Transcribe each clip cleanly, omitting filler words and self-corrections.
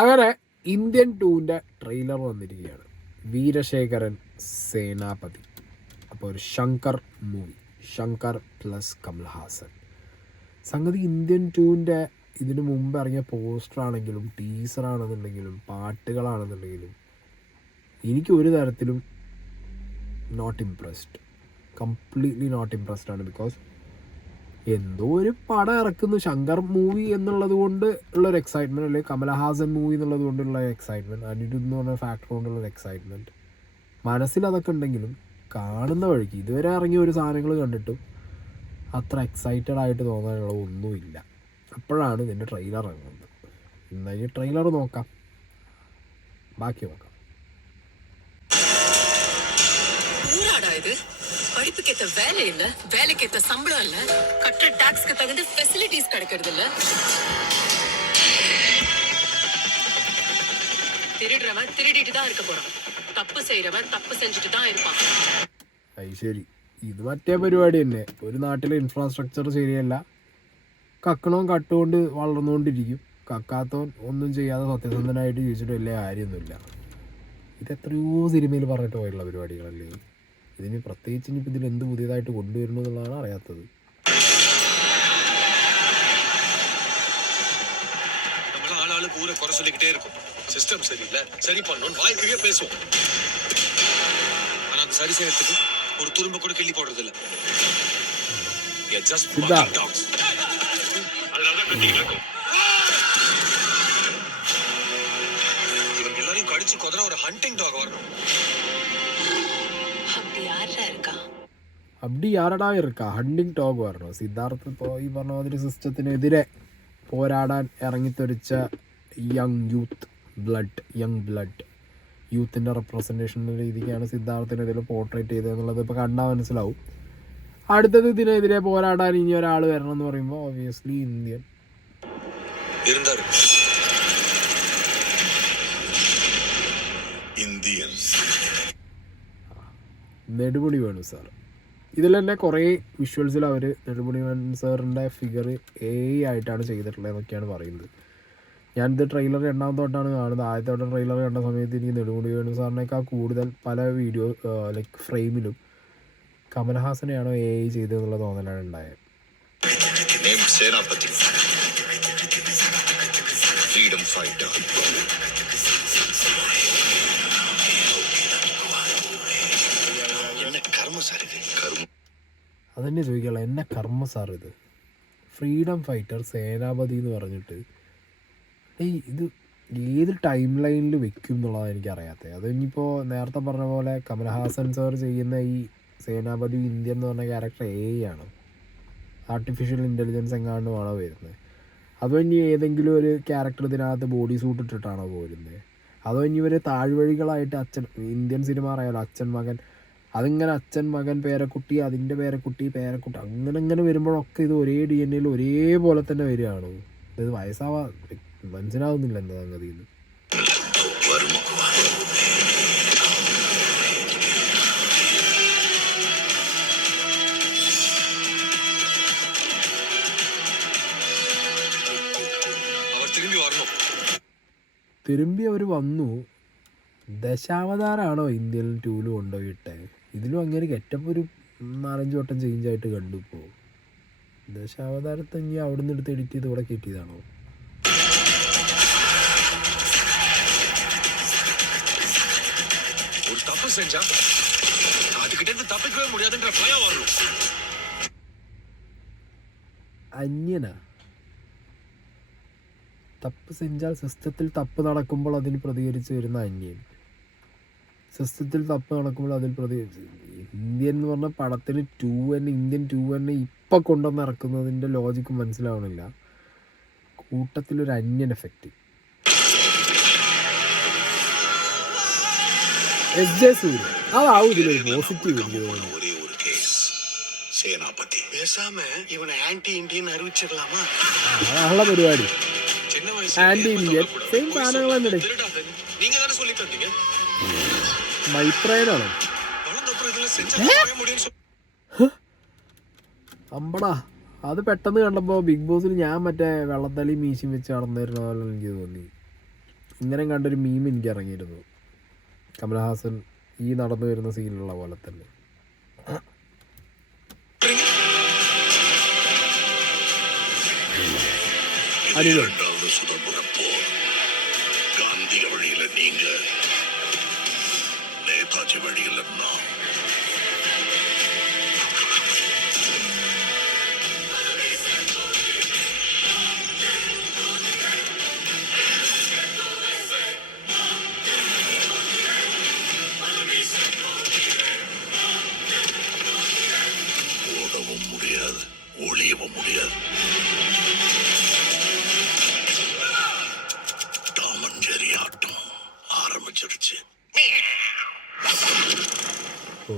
അങ്ങനെ Indian 2ൻ്റെ trailer വന്നിരിക്കുകയാണ്. വീരശേഖരൻ സേനാപതി. അപ്പോൾ ഒരു ശങ്കർ മൂവി, ശങ്കർ പ്ലസ് കമൽഹാസൻ. സംഗതി ഇന്ത്യൻ 2ൻ്റെ ഇതിനു മുമ്പ് ഇറങ്ങിയ പോസ്റ്ററാണെങ്കിലും ടീസറാണെന്നുണ്ടെങ്കിലും പാട്ടുകളാണെന്നുണ്ടെങ്കിലും എനിക്ക് ഒരു തരത്തിലും not impressed, completely not impressed ആണ്. ബിക്കോസ് എന്തോ ഒരു പടം ഇറക്കുന്നു, ശങ്കർ മൂവി എന്നുള്ളത് കൊണ്ട് ഉള്ളൊരു എക്സൈറ്റ്മെൻറ്റ്, അല്ലെങ്കിൽ കമലഹാസൻ മൂവി എന്നുള്ളത് കൊണ്ടുള്ള എക്സൈറ്റ്മെൻറ്റ്, അനിരുദ്ധ് എന്ന് പറഞ്ഞ ഫാക്ടർ കൊണ്ടുള്ളൊരു എക്സൈറ്റ്മെൻറ്റ് മനസ്സിൽ അതൊക്കെ ഉണ്ടെങ്കിലും കാണുന്ന വഴിക്ക് ഇതുവരെ ഇറങ്ങിയ ഒരു സാധനങ്ങൾ കണ്ടിട്ടും അത്ര എക്സൈറ്റഡ് ആയിട്ട് തോന്നാനുള്ള ഒന്നുമില്ല. അപ്പോഴാണ് ഇതിൻ്റെ ട്രെയിലർ ഇറങ്ങുന്നത്. എന്നാൽ ഈ ട്രെയിലർ നോക്കാം, ബാക്കി നോക്കാം. படிப்புக்கேத்த வேலை இல்ல, வேலைக்கேத்த சம்பளம் இல்ல, கட்டுற டாக்ஸ்க்கு தகுந்த ஃபெசிலிட்டிஸ் கிடைக்கிறது இல்ல. திருடுறவன் திருடிட்டு தான் இருக்க போறான், தப்பு செய்யறவன் தப்பு செஞ்சுட்டு தான் இருப்பான். ശരി, ഇത് മറ്റേ പരിപാടി തന്നെ. ഒരു നാട്ടിലെ ഇൻഫ്രാസ്ട്രക്ചർ ശരിയല്ല, കക്കണവും കട്ടുകൊണ്ട് വളർന്നുകൊണ്ടിരിക്കും, കക്കാത്തവൻ ഒന്നും ചെയ്യാതെ സത്യസന്ധനായിട്ട് ജീവിച്ചിട്ട് വലിയ കാര്യമൊന്നുമില്ല. ഇതെത്രയോ സിനിമയിൽ പറഞ്ഞിട്ട് പോയുള്ള പരിപാടികളല്ലേ. ഇതിന് പ്രത്യേകിച്ച് ഇനിയിപ്പോൾ ഇതിൽ എന്ത് പുതിയതായിട്ട് കൊണ്ടുവരുന്നു എന്നുള്ളതാണ് അറിയാത്തത്. எல்லாரையும் கடிச்சு கொதற ஒரு ஹண்டிங் டாக் வரணும். അബ്ഡി ആരടാ ഇറക്ക ഹണ്ടിങ് ടോഗ് പറഞ്ഞു. സിദ്ധാർത്ഥ് ഇപ്പോൾ ഈ പറഞ്ഞ മാതിരി സിസ്റ്റത്തിനെതിരെ പോരാടാൻ ഇറങ്ങിത്തൊരിച്ച യങ് ബ്ലഡ് യൂത്തിൻ്റെ റെപ്രസെൻറ്റേഷൻ എന്ന രീതിക്കാണ് സിദ്ധാർത്ഥിനെതിരെ പോർട്രേറ്റ് ചെയ്തതെന്നുള്ളത് ഇപ്പോൾ കണ്ടാൽ മനസ്സിലാവും. അടുത്തത് ഇതിനെതിരെ പോരാടാൻ ഇനി ഒരാൾ വരണം എന്ന് പറയുമ്പോൾ obviously Indian Nedumudi Venu sir. ഇതിൽ തന്നെ കുറേ വിഷ്വൽസിൽ അവർ നെടുമുടി വേണു സാറിൻ്റെ ഫിഗർ ആയിട്ടാണ് ചെയ്തിട്ടുള്ളതെന്നൊക്കെയാണ് പറയുന്നത്. ഞാനിത് ട്രെയിലർ രണ്ടാമത്തെ തൊട്ടാണ് കാണുന്നത്. ആദ്യത്തെ തൊട്ട് ട്രെയിലർ കണ്ട സമയത്ത് എനിക്ക് നെടുമുടി വേണു സാറിനേക്കാൾ കൂടുതൽ പല വീഡിയോ ലൈക്ക് ഫ്രെയിമിലും കമൽഹാസനെയാണോ ചെയ്തതെന്നുള്ള തോന്നലാണ് ഉണ്ടായത്. അതന്നെ ചോദിക്കാനുള്ള എന്നെ കർമ്മ സാർ, ഇത് ഫ്രീഡം ഫൈറ്റർ സേനാപതി എന്ന് പറഞ്ഞിട്ട് ഇത് ഏത് ടൈം ലൈനിൽ വെക്കും എന്നുള്ളതാണ് എനിക്കറിയാത്തത്. അത് ഇനിയിപ്പോൾ നേരത്തെ പറഞ്ഞ പോലെ കമൽഹാസൻ സാർ ചെയ്യുന്ന ഈ സേനാപതി ഇന്ത്യൻ എന്ന് പറഞ്ഞ ക്യാരക്ടർ ആണ്, ആർട്ടിഫിഷ്യൽ ഇൻ്റലിജൻസ് എങ്ങാണ്ടുമാണോ വരുന്നത്? അതോ ഇനി ഏതെങ്കിലും ഒരു ക്യാരക്ടർ ഇതിനകത്ത് ബോഡി സൂട്ട് ഇട്ടിട്ടാണോ പോരുന്നത്? അതോ ഇനി ഒരു താഴ്വഴികളായിട്ട് അച്ഛൻ, ഇന്ത്യൻ സിനിമ അറിയാമല്ലോ, അച്ഛൻ മകൻ, അതിങ്ങനെ അച്ഛൻ മകൻ പേരക്കുട്ടി, അതിൻ്റെ പേരക്കുട്ടി അങ്ങനെ വരുമ്പോഴൊക്കെ ഇത് ഒരേ DNA ഒരേപോലെ തന്നെ വരികയാണോ? ഇത് വയസ്സാവാ മനസ്സിലാവുന്നില്ല എന്താ സംഗതി. തിരുമ്പി അവർ വന്നു. ദശാവതാരാണോ ഇന്ത്യൻ 2 കൊണ്ടുപോയിട്ടെ? ഇതിലും അങ്ങനെ ഗെറ്റപ്പ് ഒരു 4-5 വട്ടം ചേഞ്ച് ആയിട്ട് കണ്ടു. ഇപ്പോൾ ദശാവതാരത്തെ ഇനി അവിടെ നിന്ന് എടുത്ത് എഡിറ്റ് ചെയ്ത് ഇവിടെ കയറ്റിയതാണോ? അന്യനാ തപ്പ് സെഞ്ചാൽ സിസ്റ്റത്തിൽ തപ്പ് നടക്കുമ്പോൾ അതിൽ പ്രതികരിച്ച് വരുന്ന അന്യൻ, സിസ്റ്റത്തിൽ തപ്പ് നടക്കുമ്പോൾ അതിൽ പ്രതികരിച്ച് ഇന്ത്യൻ എന്ന് പറഞ്ഞ പടത്തിന് ഇന്ത്യൻ 2 ഇപ്പം കൊണ്ടുവന്ന് ഇറക്കുന്നതിൻ്റെ ലോജിക്ക് മനസ്സിലാവണില്ല. കൂട്ടത്തിലൊരു അന്യൻ എഫക്റ്റ്. അതാവും ഇതിലൊരു പോസിറ്റീവ് എനിക്ക് തോന്നുന്നു. അതാണുള്ള പരിപാടി. ആന്റി ഇന്ത്യൻ സെയിം സാധനങ്ങൾ തന്നെ. മൈത്രേനാണോ അമ്പടാ? അത് പെട്ടെന്ന് കണ്ടപ്പോൾ ബിഗ് ബോസിൽ ഞാൻ മറ്റേ വെള്ളത്തലി മീശയും വെച്ച് നടന്നിരുന്ന പോലെ എനിക്ക് തോന്നി. ഇങ്ങനെ കണ്ടൊരു മീം എനിക്ക് ഇറങ്ങിയിരുന്നു, കമൽഹാസൻ ഈ നടന്നു വരുന്ന സീനിലുള്ള പോലെ തന്നെ. അടിപൊളി. சுதந்திர போர் காந்திய வழியில நீங்க, நேதாஜி வழியில நான். ஓடவும் முடியாது, ஒளியவும் முடியாது. டாமஞ்சேரி ஆட்டம் ஆரம்பிச்சிருச்சு. ഓ,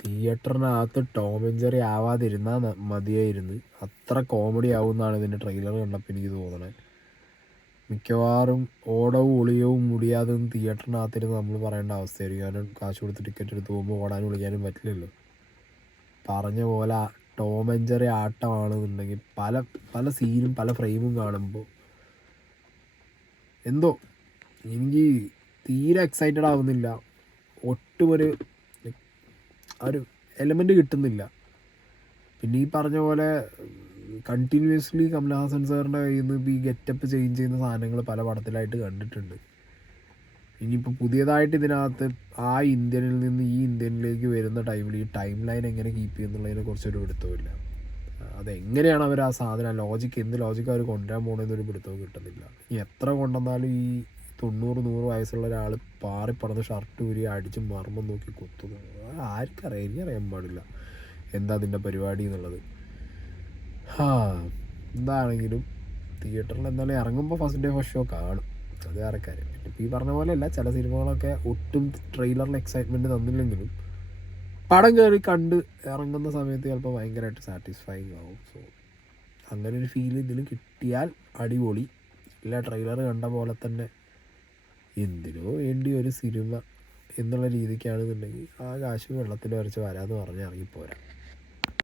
തിയേറ്ററിനകത്ത് ടോം ആൻഡ് ജെറി ആവാതിരുന്നാൽ മതിയായിരുന്നു. അത്ര കോമഡി ആവുമെന്നാണ് ഇതിൻ്റെ ട്രെയിലർ കണ്ടപ്പോൾ എനിക്ക് തോന്നണേ. മിക്കവാറും ഓടവും ഒളിയവും മുടിയാതെന്ന് തിയേറ്ററിനകത്തിരുന്ന് നമ്മൾ പറയേണ്ട അവസ്ഥയായിരിക്കും. കാരണം കാശ് കൊടുത്ത് ടിക്കറ്റ് എടുത്ത് പോകുമ്പോൾ ഓടാനും വിളിക്കാനും പറ്റില്ലല്ലോ. പറഞ്ഞ പോലെ ടോം ആൻഡ് ജെറി ആട്ടമാണെന്നുണ്ടെങ്കിൽ പല പല സീനും പല ഫ്രെയിമും കാണുമ്പോൾ എന്തോ എനിക്ക് തീരെ എക്സൈറ്റഡ് ആവുന്നില്ല. ഒട്ടും ഒരു എലമെൻ്റ് കിട്ടുന്നില്ല. പിന്നെ ഈ പറഞ്ഞ പോലെ കണ്ടിന്യൂസ്ലി കമൽഹാസൻ സാറിൻ്റെ കയ്യിൽ നിന്ന് ഇപ്പോൾ ഈ ഗെറ്റപ്പ് ചേഞ്ച് ചെയ്യുന്ന സാധനങ്ങൾ പല പടത്തിലായിട്ട് കണ്ടിട്ടുണ്ട്. ഇനിയിപ്പോൾ പുതിയതായിട്ട് ഇതിനകത്ത് ആ ഇന്ത്യനിൽ നിന്ന് ഈ ഇന്ത്യനിലേക്ക് വരുന്ന ടൈമിൽ ഈ ടൈം ലൈൻ എങ്ങനെ കീപ്പ് ചെയ്യുന്നുള്ളതിനെ കുറിച്ചൊരു പിടുത്തമില്ല. അതെങ്ങനെയാണ് അവർ ആ സാധനം ലോജിക്ക് എന്ത് ലോജിക്ക് അവർ കൊണ്ടുവരാൻ പോകണമെന്നൊരു പിടുത്തവും കിട്ടുന്നില്ല. ഇനി എത്ര കൊണ്ടുവന്നാലും ഈ 90-100 വയസ്സുള്ള ഒരാൾ പാറിപ്പറന്ന് ഷർട്ട് ഊരി അടിച്ച് മർമ്മം നോക്കി കുത്തുന്നു. ആർക്കറിയാം, എനിക്കറിയാൻ പാടില്ല എന്താ അതിൻ്റെ പരിപാടി എന്നുള്ളത്. എന്താണെങ്കിലും തിയേറ്ററിൽ എന്തായാലും ഇറങ്ങുമ്പോൾ ഫസ്റ്റ് ഡേ ഫസ്റ്റ് ഷോ കാണും, അത് വേറെ കാര്യം. പിന്നെ ഇപ്പോൾ ഈ പറഞ്ഞ പോലെയല്ല, ചില സിനിമകളൊക്കെ ഒട്ടും ട്രെയിലറിൽ എക്സൈറ്റ്മെൻറ്റ് തന്നില്ലെങ്കിലും പടം കയറി കണ്ട് ഇറങ്ങുന്ന സമയത്ത് ചിലപ്പോൾ ഭയങ്കരമായിട്ട് സാറ്റിസ്ഫൈങ് ആവും. സോ അങ്ങനെ ഒരു ഫീൽ ഇതിന് കിട്ടിയാൽ അടിപൊളി. ഇല്ല ട്രെയിലർ കണ്ട പോലെ തന്നെ എന്തിനോ വേണ്ടി ഒരു സിനിമ എന്നുള്ള രീതിക്കാണെന്നുണ്ടെങ്കിൽ ആ കാശ് വെള്ളത്തിൽ വരച്ച് വരാമെന്ന് പറഞ്ഞ് ഇറങ്ങിപ്പോരാം.